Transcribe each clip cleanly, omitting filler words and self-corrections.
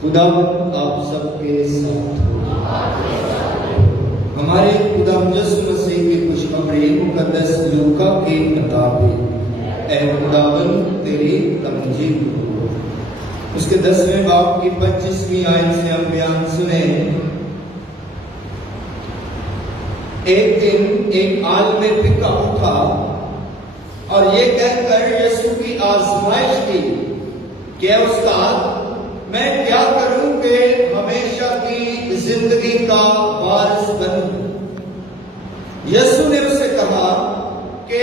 خدا آپ سب کے ساتھ ہو۔ ہمارے خدا یسوع مسیح کے خوشخبری مقدس لوکا کے مطابق اے خداوند تیری تمجید ہو۔ اس کے 10ویں باب کی 25ویں آیت سے ہم بیان سنیں۔ ایک دن ایک عالم فقہ اٹھا اور یہ کہہ کر یسوع کی آزمائش کی کہ اے استاد، میں کیا کروں کہ ہمیشہ کی زندگی کا وارث بنوں؟ یسوع نے اسے کہا کہ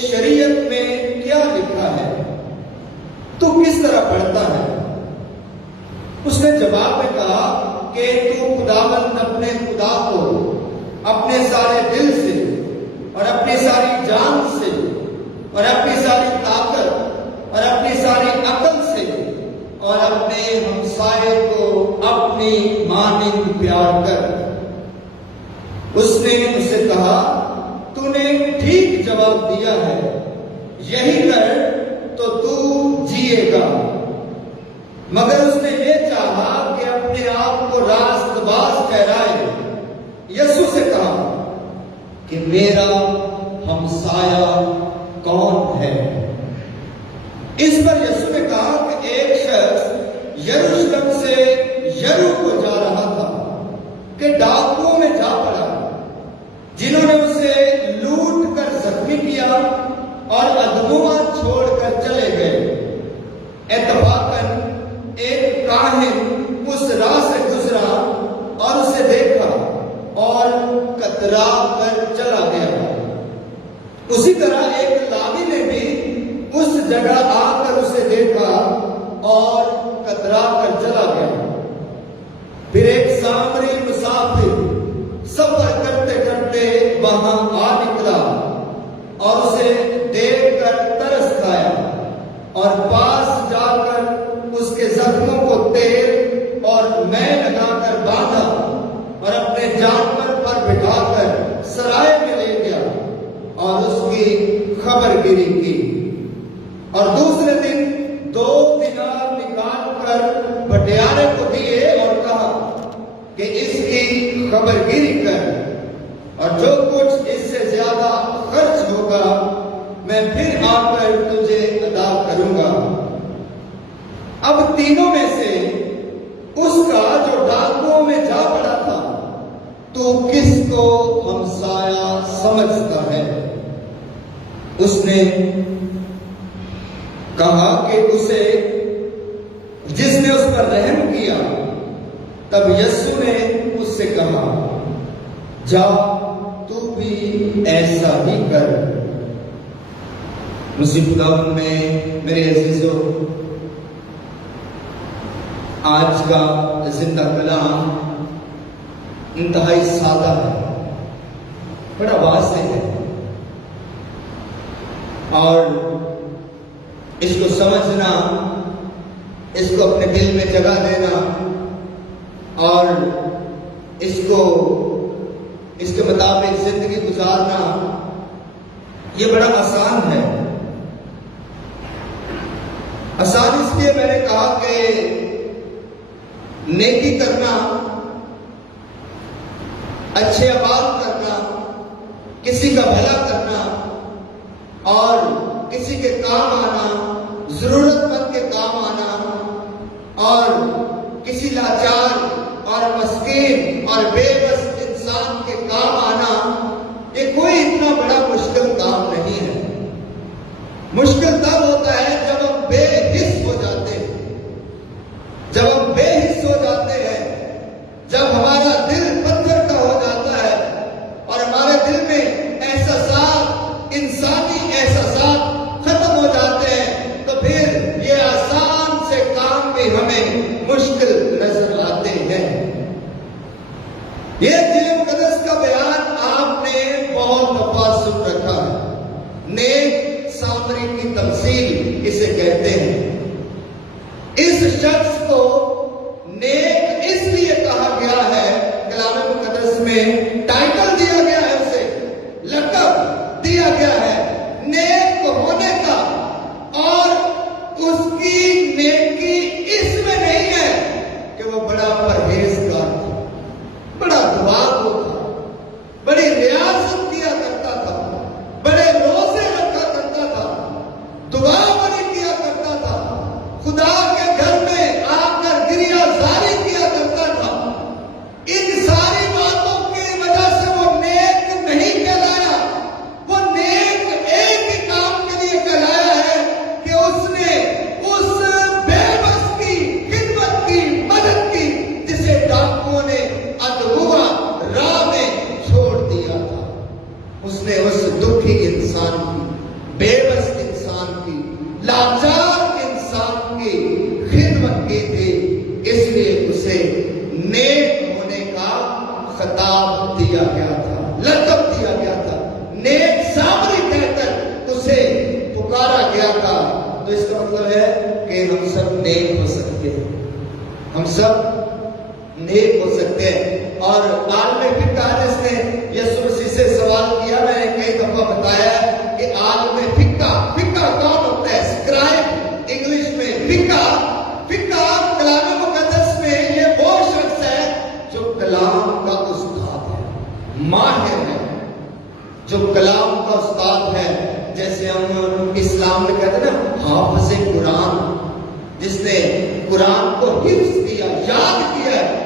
شریعت میں کیا لکھا ہے، تو کس طرح پڑھتا ہے؟ اس نے جواب میں کہا کہ تو خداوند اپنے خدا کو اپنے سارے دل سے اور اپنی ساری جان سے اور اپنی ساری طاقت اور اپنی ساری عقل سے اور اپنے ہمسائے کو اپنی مانند پیار کر۔ اس نے اسے کہا تو نے ٹھیک جواب دیا ہے، یہی کر تو تو جیے گا۔ مگر اس نے یہ چاہا کہ اپنے آپ کو راست باز ٹھہرائے۔ یسوع سے کہا کہ میرا ہمسایہ کون ہے؟ اس پر یسوع نے کہا کہ ایک شخص یروشلم سے یرو کو جا رہا تھا کہ ڈاکوؤں میں جا پڑا، جنہوں نے اسے لوٹ کر زخمی کیا اور ادموا چھوڑ کر چلے گئے۔ اتفاقاً ایک کاہن اس راہ سے گزرا اور اسے دیکھا اور کترا کر چلا گیا۔ اسی طرح ایک لاوی نے بھی اس جگہ آ کر اسے دیکھا اور کترا کر چلا گیا۔ پھر ایک سامری مسافر سفر کرتے کرتے وہاں آ نکلا اور اسے دیکھ کر ترس کھایا اور پاس جا کر اس کے زخموں کو تیل اور مے لگا کر باندھا اور اپنے جانور پر بٹھا کر سرائے میں لے گیا اور اس کی خبر گیری کی۔ اور دوسرے دن 2 دینار نکال کر بٹیارے کو دیے اور کہا کہ اس کی خبر گیری کر، اور جو کچھ اس سے زیادہ خرچ ہوگا میں پھر آ کر تجھے ادا کروں گا۔ اب تینوں میں سے اس کا جو ڈاکوؤں میں جا پڑا تھا تو کس کو ہمسایہ سمجھتا ہے؟ اس نے کہا کہ اسے جس نے اس پر رحم کیا۔ تب یسوع نے اس سے کہا جا تو بھی ایسا ہی کر۔ مسیح خداوند میں میرے عزیزو، آج کا زندہ کلام انتہائی سادہ ہے، بڑا واضح ہے، اور اس کو سمجھنا، اس کو اپنے دل میں جگہ دینا اور اس کے مطابق زندگی گزارنا یہ بڑا آسان ہے۔ آسان اس لیے میں نے کہا کہ نیکی کرنا، اچھے اعمال کرنا، کسی کا بھلا کرنا اور کسی کے کام آنا، ضرورت مند کے کام آنا اور کسی لاچار اور مسکین اور بے بس انسان کے کام آنا، یہ کوئی اتنا بڑا مشکل کام نہیں ہے۔ مشکل تب ہوتا ہے جب ہم بے حس ہو جاتے ہیں، جب ہم بے حس ہو جاتے ہیں، جب ہمارا دل پتھر کا ہو جاتا ہے اور ہمارے دل میں احساسات، انسانی احساسات ختم ہو جاتے ہیں، تو پھر یہ آسان سے کام بھی ہمیں مشکل نظر آتے ہیں۔ یہ دل مقدس کا بیان آپ نے بہت دفعہ سن رکھا ہے۔ نیک سامری کی تمثیل اسے کہتے ہیں۔ اس شخص کو نیک اس لیے کہا گیا ہے، کلام مقدس میں ٹائٹل دیا گیا ہے، اسے لقب دیا گیا ہے نیک ہونے کا، اور اس کی نیکی اس میں نہیں ہے سب نیک ہو سکتے ہیں۔ اور عالم فقہ جس نے یسوع مسیح سے سوال کیا، میں نے کئی دفعہ بتایا کہ عالم فقہ کون ہوتا ہے؟ اسکرائب انگلش میں، فقہ کلام مقدس میں یہ وہ شخص ہے جو کلام کا استاد ہے، ماہر ہے، جو کلام کا استاد ہے۔ جیسے ہم اسلام میں کہتے ہیں نا حافظ قرآن، جس نے قرآن کو حفظ کیا، یاد کیا ہے۔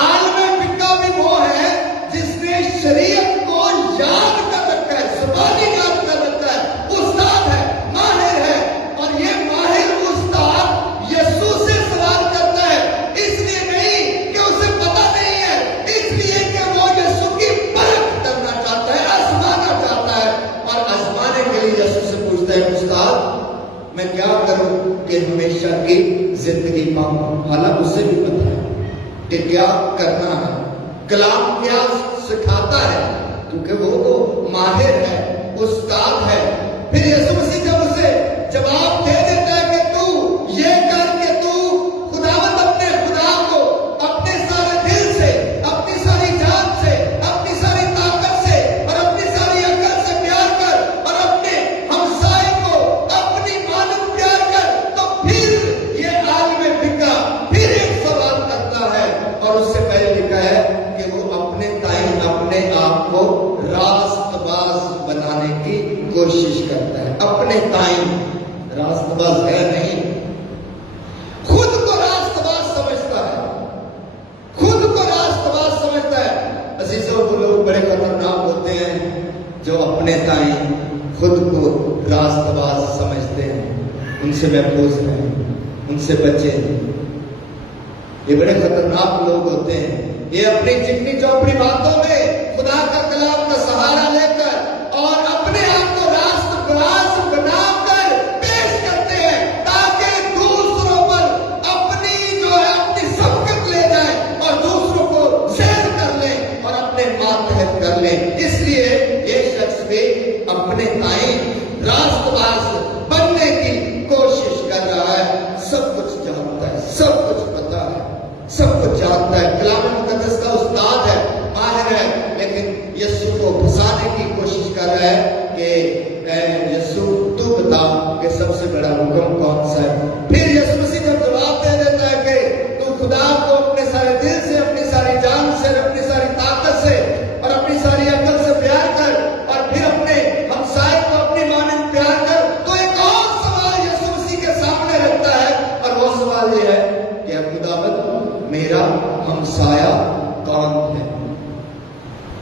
عالم فقہ بھی وہ ہے جس نے شریعت کو یاد کر رکھا ہے، زبانی یاد کر رکھا ہے، استاد ہے، ماہر ہے۔ اور یہ ماہر استاد یسوع سے سوال کرتا ہے، اس لیے نہیں کہ اسے پتہ نہیں ہے، اس لیے کہ وہ یسوع کی پرکھ کرنا چاہتا ہے، آزمانا چاہتا ہے۔ اور آزمانے کے لیے یسوع سے پوچھتا ہے، استاد میں کیا کروں کہ ہمیشہ کی زندگی پاؤں؟ حالانکہ اسے بھی پتہ ہے کہ کیا کرنا ہے، کلام کیا سکھاتا ہے، کیونکہ وہ تو ماہر ہے، استاد ہے۔ پھر یسوع مسیح جب اسے جواب دے دیتا ہے کہ تو یہ کر کے تو خداوند اپنے خدا کو اپنے سارے دل سے، اپنی ساری جان سے، اپنی ساری طاقت سے اور اپنی ساری عقل سے پیار کر، اور اپنے ہمسائے کو اپنی مانند پیار کر، تو پھر یہ عالم فقہ پھر ایک سوال کرتا ہے، اور اس سے پہلے لکھا ہے کہ وہ اپنے تئیں اپنے آپ کو راست باز بنانے کی کوشش کرتا ہے۔ اپنے تئیں راست باز ہے نہیں، خود کو راست باز سمجھتا ہے، خود کو راست باز سمجھتا ہے۔ عزیزوں، وہ لوگ بڑے خطرناک ہوتے ہیں جو اپنے تئیں خود کو راست باز سمجھتے ہیں۔ ان سے محفوظ رہیں، ان سے بچیں۔ یہ بڑے خطرناک لوگ ہوتے ہیں، یہ اپنی چکنی چوپڑی باتوں میں خدا کا کلام کا سہارا لے کر اور اپنے آپ کو راست باز بنا کر پیش کرتے ہیں تاکہ دوسروں پر اپنی جو ہے اپنی سبقت لے جائیں اور دوسروں کو زیر کر لیں اور اپنے ماتحت کر لیں۔ اس لیے یہ شخص بھی اپنے تئیں راست باز بننے کی کوشش کر رہا ہے۔ سب کچھ جانتا ہے، سب کچھ پتا ہے، سب کچھ جانتا ہے، کلام مقدس کا استاد ہے، ماہر ہے، لیکن یسوع کو پھنسانے کی کوشش کر رہا ہے کہ اے یسوع تو بتا کہ سب سے بڑا حکم کون سا ہے۔ پھر یسوع مسیح جب جواب دے دیتا ہے کہ تو خدا کو اپنے سارے دل سے، اپنی ساری جان سے، اپنی ساری طاقت سے اور اپنی ساری عقل سے پیار کر، اور پھر اپنے ہمسائے کو اپنی مانند پیار کر، تو ایک اور سوال یسوع مسیح کے سامنے رکھتا ہے، اور وہ سوال یہ ہے کہ خداوند میرا ہمسایہ کون ہے؟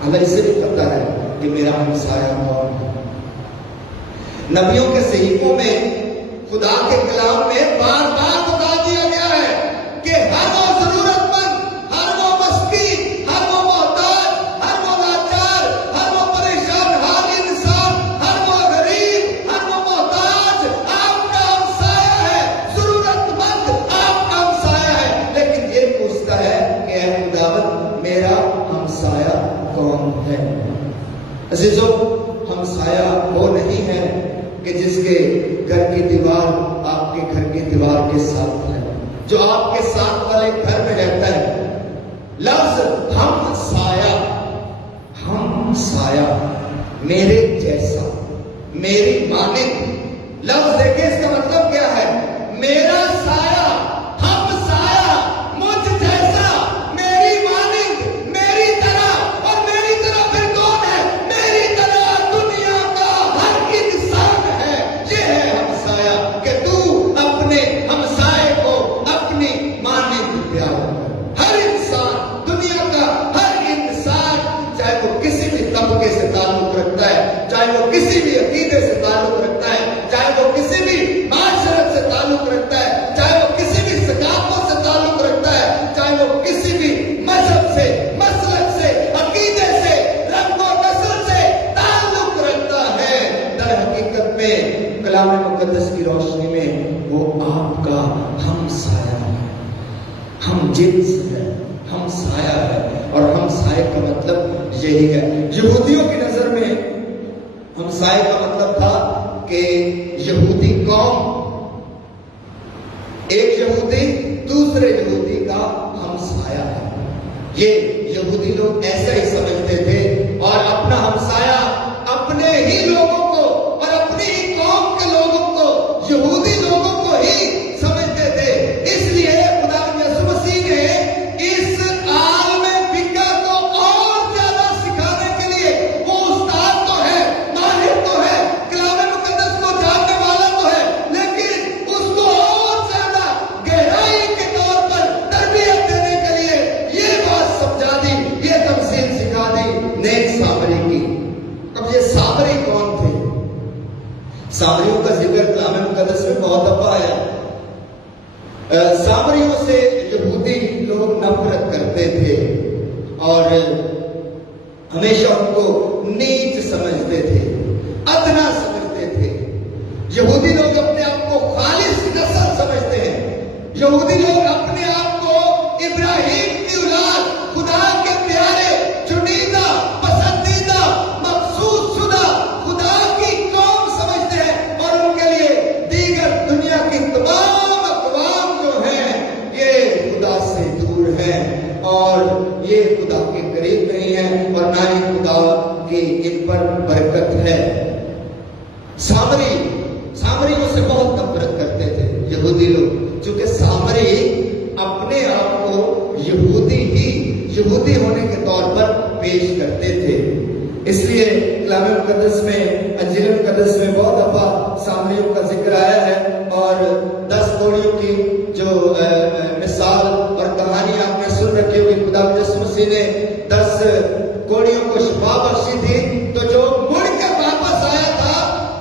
ہمیں اسے بھی پتا ہے کہ میرا ہمسایہ کون ہے۔ نبیوں کے صحیفوں میں، خدا کے کلام میں بار بار بتا دیا گیا ہے کہ ہر وہ ضرورت مند، ہر وہ مسکین، ہر وہ محتاج، ہر وہ لاچار، ہر وہ پریشان حال انسان، ہر وہ غریب، ہر وہ محتاج آپ کا ہمسایہ ہے، ضرورت مند آپ کا ہمسایہ ہے۔ لیکن یہ پوچھتا ہے کہ اے خداوند میرا ہمسایہ کون ہے؟ عزیزوں، ہمسایہ وہ نہیں ہے کہ جس کے گھر کی دیوار آپ کے گھر کی دیوار کے ساتھ ہے، جو آپ کے ساتھ والے گھر میں رہتا ہے۔ لفظ ہمسایہ میرے جیسا، میری مانند، لفظ دیکھیں اس کا مطلب کیا ہے؟ میرا سایہ، ہمسایہ، مجھ جیسا، میری مانند، میری طرح، اور میری طرح پھر کون ہے؟ میری طرح دنیا کا ہر انسان ہے۔ یہ ہے ہمسایہ کہ تو اپنے ہمسائے کو اپنی مانند پیار کر۔ ہر انسان، دنیا کا ہر انسان، چاہے وہ کسی بھی طبقے سے تعلق رکھتا ہے، چاہے وہ کسی بھی عقیدے سے تعلق رکھتا ہے، چاہے وہ کسی بھی معاشرت سے تعلق رکھتا ہے، چاہے وہ کسی بھی ثقافت سے تعلق رکھتا ہے، چاہے وہ کسی بھی مذہب سے، مسلک سے، عقیدے سے، رنگ و نسل سے تعلق رکھتا ہے، در حقیقت میں کلام مقدس کی روشنی میں وہ آپ کا ہمسایہ ہے، ہم جنس ہے، ہمسایہ ہے۔ اور ہمسائے کا مطلب یہی ہے۔ یہودیوں کی نظر میں ہمسائے کا مطلب تھا کہ یہودی قوم، ایک یہودی دوسرے یہودی کا का हमसाया है। ये यहूदी लोग ऐसा ही समझते थे और अपना हमसाया अपने ही लोगों को और अपनी ही कौम के लोगों को, यहूदी लोगों को ही समझते थे। इसलिए खुदा यीशु मसीह ने इस आलम फिक्र को और ज्यादा सिखाने के लिए, वो उस्ताद तो है, माहिर तो है, कलाम मुकद्दस को जानने वाला तो है, लेकिन उसको और ज्यादा गहराई के तौर पर तरबियत देने के लिए ये बात समझा दी, ये तफसील सिखा दी नेक सामरी की। अब ये सामरी कौन थे? सामरियों का जिक्र कलाम मुकद्दस में बहुत दफा आया। सामरियों से यहूदी लोग नफरत करते थे और हमेशा उनको नीच समझते थे, अदना समझते थे। यहूदी लोग अपने आप को खालिस नस्ल समझते हैं। यहूदी लोग अपने आप को इब्राहिम की औलाद, खुदा के प्यारे, चुनिंदा, पसंदीदा, मखसूस शुदा खुदा की कौम समझते हैं और उनके लिए दीगर दुनिया की तमाम अक़वाम जो हैं ये खुदा से दूर हैं और ये खुदा के करीब नहीं है और ना ही खुदा की इन पर बरकत है। सामरियों से बहुत नफरत करते थे यहूदी लोग, क्योंकि सामरी अपने आप को यहूदी होने के तौर पर पेश करते थे। इसलिए कलाम मुकद्दस में, अंजील मुकद्दस में बहुत दफा सामरियों का जिक्र आया है और 10 कोड़ियों की जो मिसाल और कहानी आपने सुन रखी होगी। खुदा यीशु मसीह ने 10 कोड़ियों को शिफा बख्शी थी, तो जो मुड़ के वापस आया था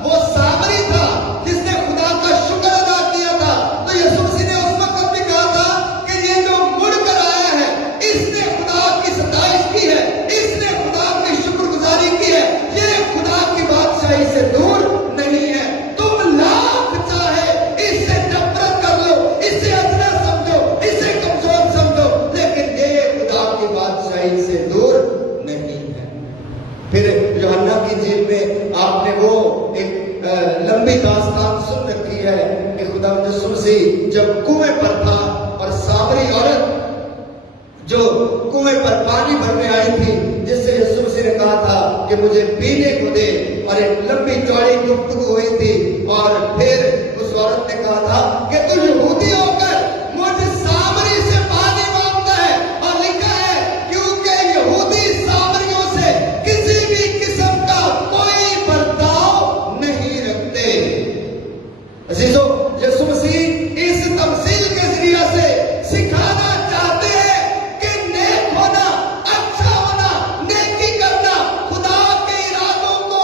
वो सामरी था जिसने खुदा का शुक्र अदा किया था। तो यीशु मसीह ने उस वक्त भी कहा था कि ये जो मुड़ कर आया है इसने खुदा की सताइश की है, इसने खुदा की शुक्रगुजारी की है, ये खुदा की बादशाही से दूर नहीं है। तुम लाख चाहे इससे नफरत कर लो, इसे अदना समझो, इसे कमजोर समझो, लेकिन ये खुदा की बादशाही से दूर नहीं है। फिर यूहन्ना की इंजील में आपने वो एक लंबी दास्तान सुन रखी है कि खुदा यीशु मसीह जब कुएं पर था और सामरी औरत जो कुएं पर पानी भरने आई थी, जिससे यीशु मसीह ने कहा था कि मुझे पीने को दे, और एक लंबी चौड़ी गुफ्तगू हुई थी और फिर उस औरत ने कहा था कि तू यहूदी होकर मुझे सामरी से पानी मांगता है, और लिखा है क्योंकि यहूदी सामरियों से किसी भी किस्म का कोई बर्ताव नहीं रखते। अजीजों, यीशु मसीह इस तमसील के जरिए से सिखाना चाहते हैं कि नेक होना, अच्छा होना, नेकी करना, खुदा के इरादों को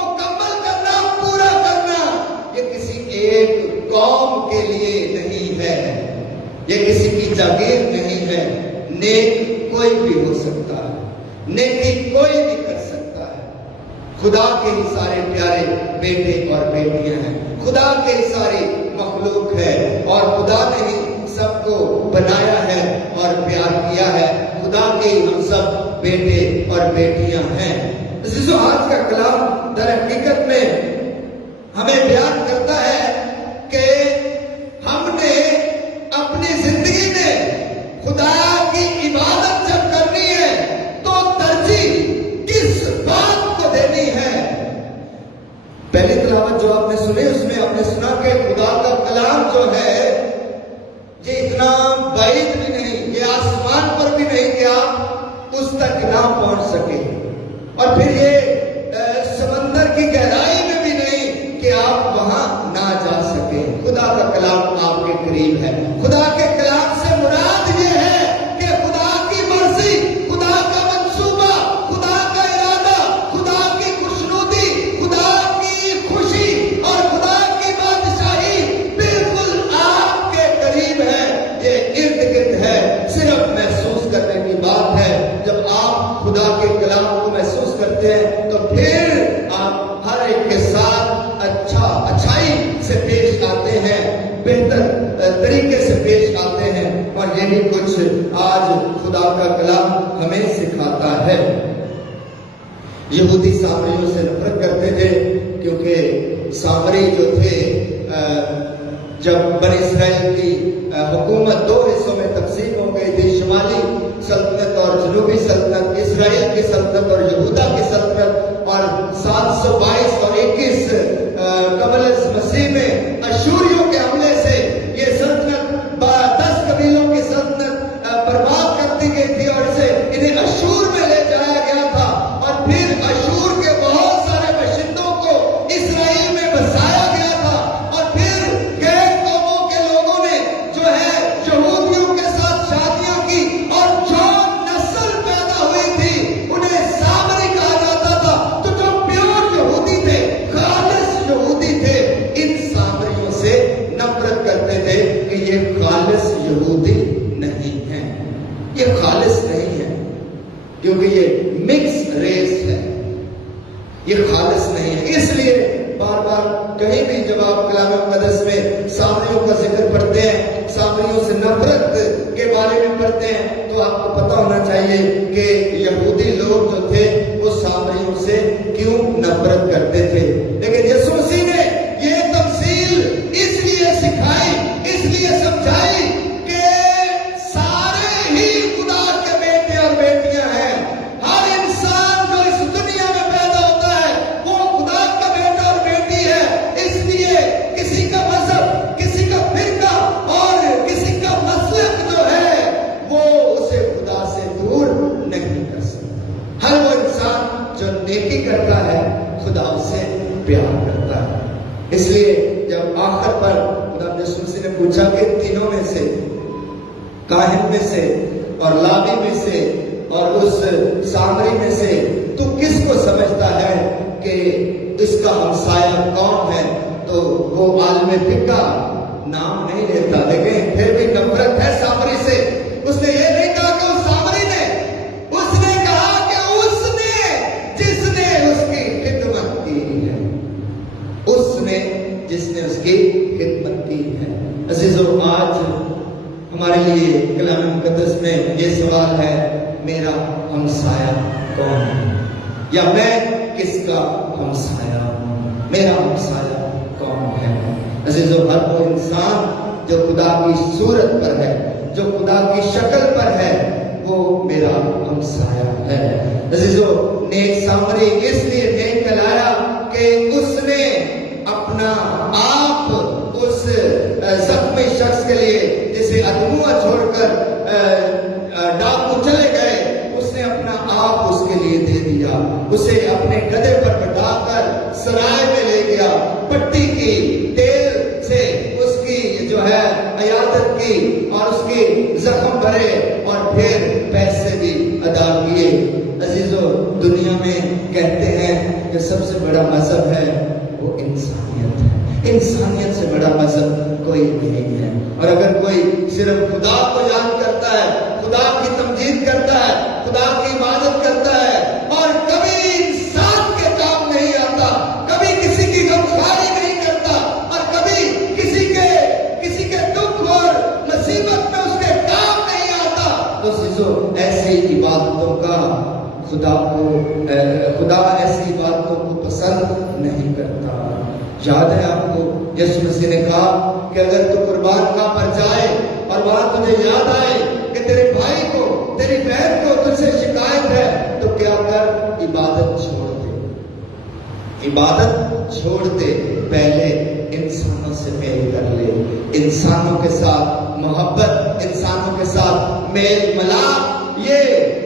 मुकम्मल करना, पूरा करना, ये किसी एक कौम के लिए नहीं है, ये किसी की जागीर नहीं है। नेक कोई भी हो सकता है, नेकी कोई भी कर सकता है। खुदा के ही सारे प्यारे बेटे और बेटियां हैं, खुदा के ही सारी मखलूक है और खुदा ने ही सबको बनाया है और प्यार किया है। खुदा के ही हम सब बेटे और बेटियां हैं। जो आज का कलाम दर हकीकत में हमें बयान करता है कि हमने अपनी जिंदगी में खुदा की इबादत जब करनी है तो तरजीह किस बात को देनी है। पहली तिलावत जो आपने सुनी उसमें आपने सुना कि खुदा का कलाम जो है ये इतना बाइद भी नहीं, ये आसमान पर भी नहीं कि आप उस तक ना पहुंच सके, और फिर ये समंदर की गहराई में भी नहीं कि आप वहां ना जा सके। खुदा का कलाम आपके करीब है। खुदा के कलाम से मुराद ये है कि खुदा की मर्जी, खुदा का मंसूबा, खुदा का इरादा, खुदा की खुशनुदी, खुदा की खुशी और खुदा की बादशाही बिल्कुल आपके करीब है। ये इर्द गिर्द है, सिर्फ महसूस करने की बात है। जब आप खुदा के कलाम को महसूस करते हैं तो फिर आप हर एक के साथ अच्छाई से पेश आते हैं, बेहतर तरीके से पेश आते हैं, और यही कुछ आज खुदा का कलाम हमें सिखाता है। यहूदी सामरियों से नफरत करते थे क्योंकि सामरी जो थे जब बनी इस्राएल की हुकूमत 2 हिस्सों में तकसीम खालिस नहीं है, क्योंकि ये मिक्स रेस है, ये खालिस नहीं है। इसलिए बार बार कहीं भी जब आप कलाम मुक़द्दस में सामरियों का जिक्र पढ़ते हैं, सामरियों से नफरत के बारे में पढ़ते हैं, तो आपको पता होना चाहिए कि यहूदी लोग जो थे वो सामरियों से क्यों नफरत करते थे। लेकिन यीशु मसीह ने ये तफसील इसलिए सिखाई, इसलिए समझाई कि सारे ही खुदा के बेटे और बेटियां हैं। हर इंसान जो इस दुनिया में पैदा होता है वो खुदा का बेटा और बेटी है। इसलिए किसी का मजहब, किसी का फिरका और किसी का मसलक जो है वो उसे खुदा से दूर नहीं कर सकता। हर वो इंसान जो नेकी करता है खुदा उसे प्यार करता है। इसलिए जब आखिर पर खुदा यीशु मसीह ने पूछा कि तीनों में से, काहिन में से और लावी में से और उस सामरी में से तू किसको समझता है कि इसका हमसाया कौन है, तो वो आलम फिक्का नाम नहीं लेता, लेकिन फिर भी नफरत है सामरी से। उसने ये नहीं कहा कि उस सामरी ने, उसने कहा कि उसने जिसने उसकी खिदमत की है, उसने जिसने उसकी खिदमत की है। अजीजों, आज हमारे लिए कलाम मुक़द्दस में ये सवाल है, मेरा हमसाया कौन है, या मैं किसका हमसाया हूं? मेरा हमसाया कौन है? अजीजों, हर वो इंसान जो खुदा की सूरत पर है, जो खुदा की शक्ल पर है, वो मेरा हमसाया है। अजीजों, नेक सामरी इसलिए नेक कहलाया कि उसने अपना आप उस जख्मी शख्स के लिए, जिसे अधमुआ छोड़कर डाकू चले गए, उसने अपना आप उसके लिए दे दिया। उसे अपने गधे पर बैठाकर सराय में ले गया, पट्टी की, तेल से उसकी जो है अयादत की और उसके जख्म भरे और फिर पैसे भी अदा किए। अजीजों, दुनिया में कहते हैं कि सबसे बड़ा मजहब है वो इंसानियत है। इंसानियत से बड़ा मजहब कोई नहीं है। और अगर कोई सिर्फ खुदा को याद करता है, खुदा की तमजीद करता है, खुदा की इबादत करता है और कभी इंसान के काम नहीं आता, कभी किसी की गमखारी नहीं करता और कभी किसी के दुख और मुसीबत में उसके काम नहीं आता, तो सीजो ऐसी इबादतों का खुदा ऐसी इबादतों को पसंद नहीं करता। याद है आपको, यीशु मसीह ने कहा कि अगर तू कुर्बान गाह पर जाए और वहां तुझे याद आए कि तेरे भाई को, तेरी बहन को तुझसे शिकायत है, तो क्या कर, इबादत छोड़ दे। इबादत छोड़ दे, पहले इंसानों से मेल कर ले, इंसानों के साथ मोहब्बत, इंसानों के साथ मेल मिलाप, ये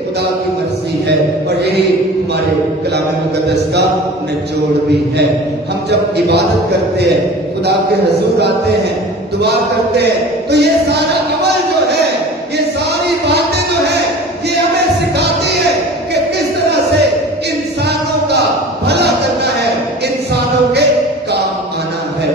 खुदा की मर्जी है और यही हमारे कलाम मुक़द्दस का निचोड़ भी है। हम जब इबादत करते हैं, खुदा के हुजूर आते हैं, दुआ करते हैं, तो ये सारा अमल जो है, ये सारी बातें जो है, ये हमें सिखाती है कि किस तरह से इंसानों का भला करना है, इंसानों के काम आना है।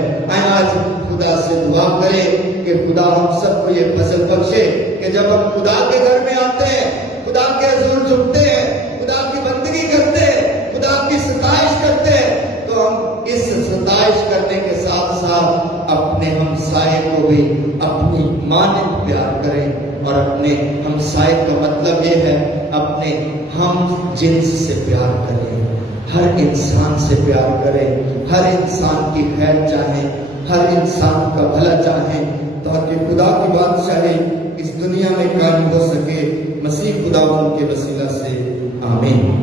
आज खुदा से दुआ करें कि खुदा हम सबको ये फजल बख्शे कि जब हम खुदा के घर में आते हैं, खुदा के हुजूर झुकते हैं, खुदा की बंदगी करते हैं, खुदा की सताइश करते हैं, तो हम इस सताइश करने के साथ साथ अपने हमसाये को भी अपनी मानिंद प्यार करें। और अपने हमसाये का मतलब ये है अपने हम जिन्स से प्यार करें, हर इंसान से प्यार करें, हर इंसान की खैर चाहें, हर इंसान का भला चाहें, ताकि खुदा की बादशाही इस दुनिया में कायम हो सके। मसीह खुदा के वसीला से आमीन।